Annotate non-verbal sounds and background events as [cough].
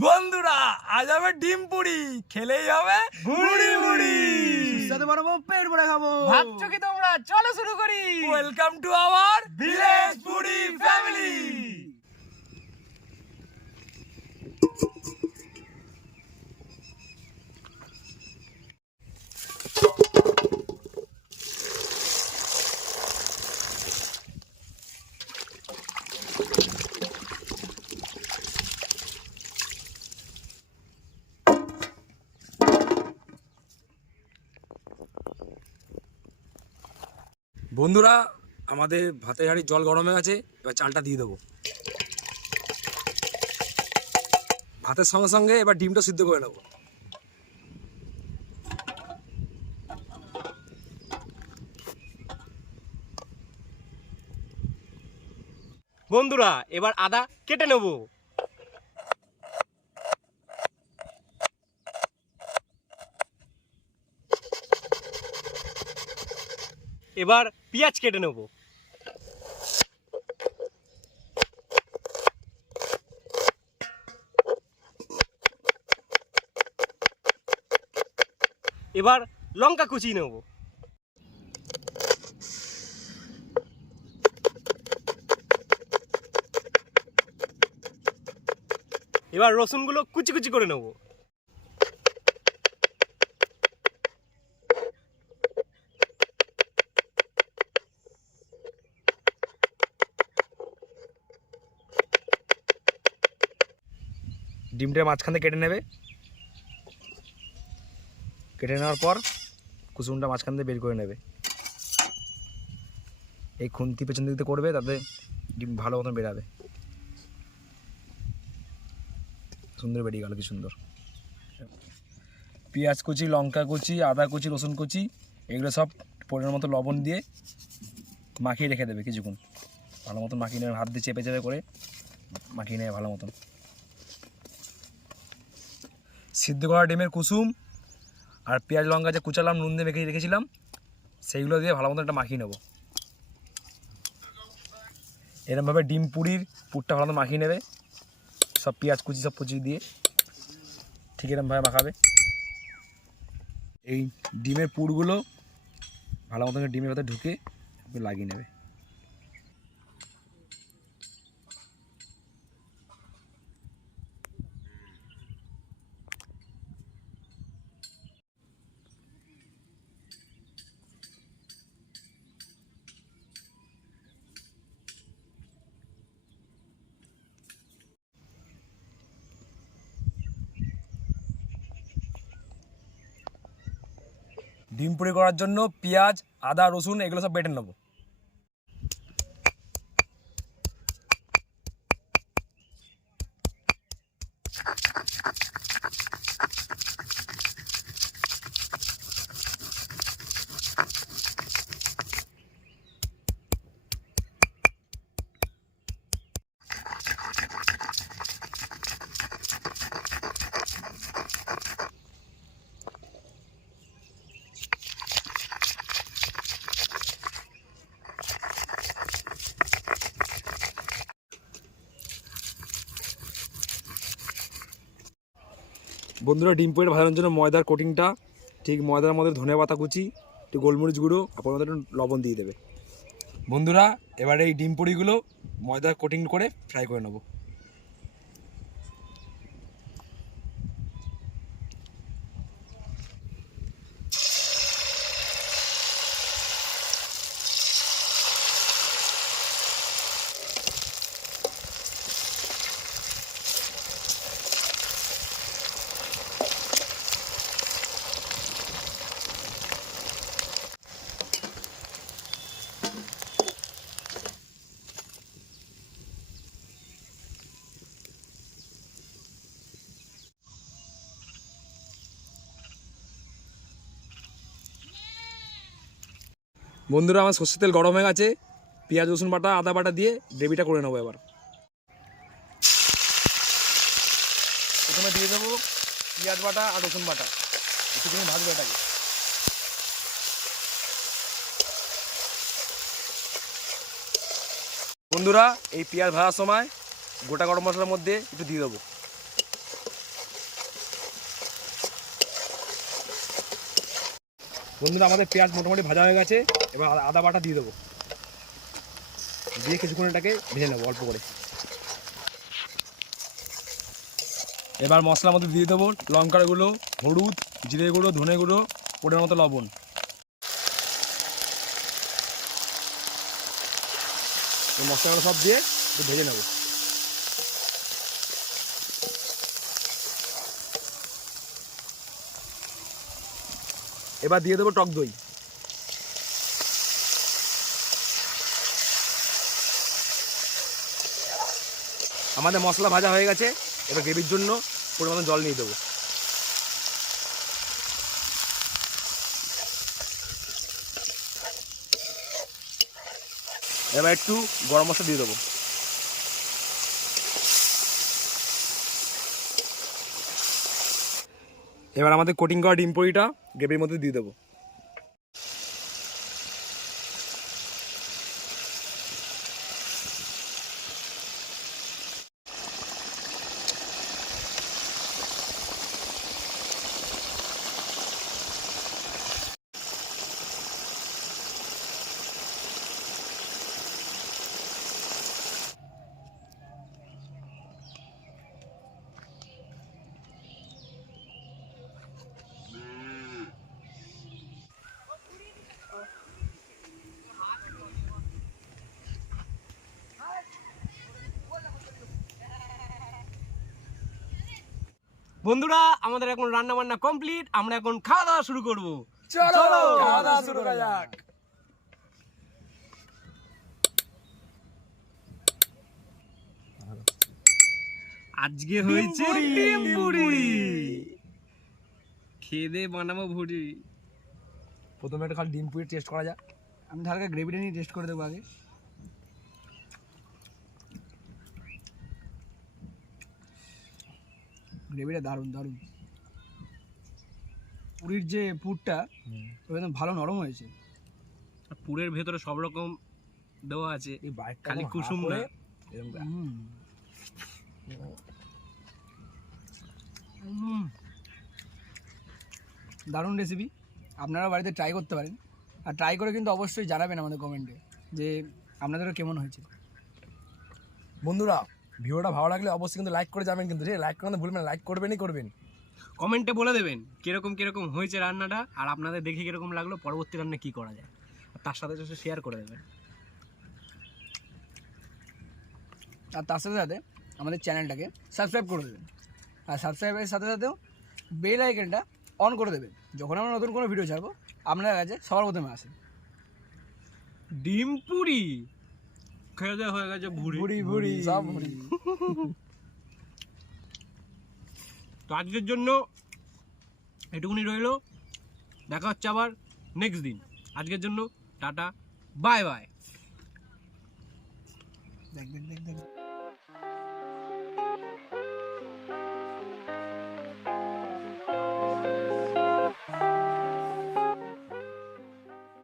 বন্ধুরা আজ হবে ডিম পুরি। খেলেই হবে বুড়ি বুড়ি সাথে বানাবো পেট ভরে খাব। ভাবছ কি তোমরা? চলো শুরু করি। Welcome to our village Puri family বন্ধুরা, আমাদের ভাতের হাঁড়ি জল গরম গেছে, এবার চালটা দিয়ে দেবো। ভাতের সঙ্গে সঙ্গে এবার ডিমটা সিদ্ধ করে নেব। বন্ধুরা, এবার আদা কেটে নেব। এবার পেঁয়াজ কেটে নেব। এবার লঙ্কা কুচিয়ে নেব। এবার রসুনগুলো কুচি কুচি করে নেব। ডিমটা মাঝখান থেকে কেটে নেবে। কেটে নেওয়ার পর কুসুমটা মাঝখান থেকে বের করে নেবে। এই খুন্তি পেছন দিয়ে করবে, তাতে ডিম ভালো মতন বেরাবে। সুন্দর বেরিয়ে গেল, কি সুন্দর। পেঁয়াজ কুচি, লঙ্কা কুচি, আদা কুচি, রসুন কুচি, এগুলো সব পরিমাণ মতো লবণ দিয়ে মাখিয়ে রেখে দেবে কিছুক্ষণ। ভালো মতন মাখিয়ে নেবে, হাত দিয়ে চেপে চেপে করে মাখিয়ে নেবে ভালো মতন। সিদ্ধ করা ডিমের কুসুম আর পেঁয়াজ লঙ্কা যে কুচালাম, নুন দিয়ে মেখে রেখেছিলাম, সেইগুলো দিয়ে ভালো মতো একটা মাখিয়ে নেব। এরমভাবে ডিম পুরির পুরটা ভালো মতো মাখিয়ে নেবে। সব পেঁয়াজ, কুচি, সব কুচি দিয়ে ঠিক এরমভাবে মাখাবে। এই ডিমের পুরগুলো ভালো মতো ডিমের ভেতরে ঢুকে লাগিয়ে নেবে। ডিম পুরি করার জন্য পেঁয়াজ আদা রসুন এগুলো সব বেটে নেব। বন্ধুরা, ডিম পোয়েট ভাজানোর জন্য ময়দার কোটিংটা ঠিক ময়দার মধ্যে ধনে পাতা কুচি, একটু গোলমরিচ গুঁড়ো আপনার মধ্যে লবণ দিয়ে দেবে। বন্ধুরা, এবারে এই ডিম পুরিগুলো ময়দার কোটিং করে ফ্রাই করে নেব। বন্ধুরা, আমার সর্ষের তেল গরম হয়ে গেছে। পেঁয়াজ, রসুন বাটা, আদা বাটা দিয়ে গ্রেভিটা করে নেব এবার। প্রথমে দিয়ে দেবো পেঁয়াজ বাটা আর রসুন বাটা। কিছুক্ষণ ভাজবে এটাকে। বন্ধুরা, এই পেঁয়াজ ভাজার সময় গোটা গরম মশলার মধ্যে একটু দিয়ে দেবো। বন্ধুরা, আমাদের পেঁয়াজ মোটামুটি ভাজা হয়ে গেছে। এবার আদা- বাটা দিয়ে দেবো। দিয়ে কিছুক্ষণ এটাকে ভেজে নেব অল্প করে। এবার মশলার মধ্যে দিয়ে দেবো লঙ্কার গুঁড়ো, হলুদ, জিরে গুঁড়ো, ধনে গুঁড়ো, পরিমাণ মতো লবণ। এই মশলাগুলো সব দিয়ে ভেজে নেব। এবার দিয়ে দেবো টক দই। আমাদের মশলা ভাজা হয়ে গেছে, এবার গ্রেভির জন্য পরিমাণ জল নিয়ে দেবো। এবার একটু গরম মশলা দিয়ে দেবো। এবার আমাদের কোটিং করা ডিম পরিটা গ্রেভির মধ্যে দিয়ে দেবো। বন্ধুরা আমাদের এখন রান্না বান্না কমপ্লিট আমরা এখন খাওয়া দাওয়া শুরু করব। চলো খাওয়া দাওয়া শুরু করা যাক। আজকে হয়েছে ডিম পুরি। খেয়ে দে বানাবো ভুড়ি প্রথমে একটা খালি ডিম পুরি টেস্ট করা যাক। আমি হালকা গ্রেভিটা নিয়ে টেস্ট করে দেবো আগে। গ্রেভিটা দারুণ দারুণ। পুরীর যে পুরটা ওটা একদম ভালো নরম হয়েছে। পুরের ভেতরে সব রকম দেওয়া আছে খালি কুসুম না। হুম। দারুণ রেসিপি আপনারা বাড়িতে ট্রাই করতে পারেন। আর ট্রাই করে কিন্তু অবশ্যই জানাবেন আমাদের কমেন্টে যে আপনাদেরও কেমন হয়েছে। বন্ধুরা ভিডিওটা ভালো লাগলে অবশ্যই কিন্তু লাইক করে যাবেন কিন্তু লাইক করতে ভুলবেন লাইক করবেনই করবেন। কমেন্টে বলে দেবেন কীরকম কীরকম হয়েছে রান্নাটা আর আপনাদের দেখে কীরকম লাগল পরবর্তী রান্না কি করা যায়। আর তার সাথে সাথে শেয়ার করে দেবেন। আর তার সাথে সাথে আমাদের চ্যানেলটাকে সাবস্ক্রাইব করে দেবেন। আর সাবস্ক্রাইবের সাথে সাথেও বেল আইকনটা অন করে দেবেন। যখন আমরা নতুন কোনো ভিডিও ছাড়বো আপনার কাছে সবার প্রথমে আসে। ডিম পুরি? খেয়ে দেওয়া হয়ে গেছে ভুড়ি। ভুড়ি ভুড়ি। সব ভুড়ি। [laughs] তো আজকের জন্য এটুকুনি রইল। দেখা হচ্ছে আবার নেক্সট দিন। আজকের জন্য টাটা বাই বাই। দেখ দেখ দেখ দেখ।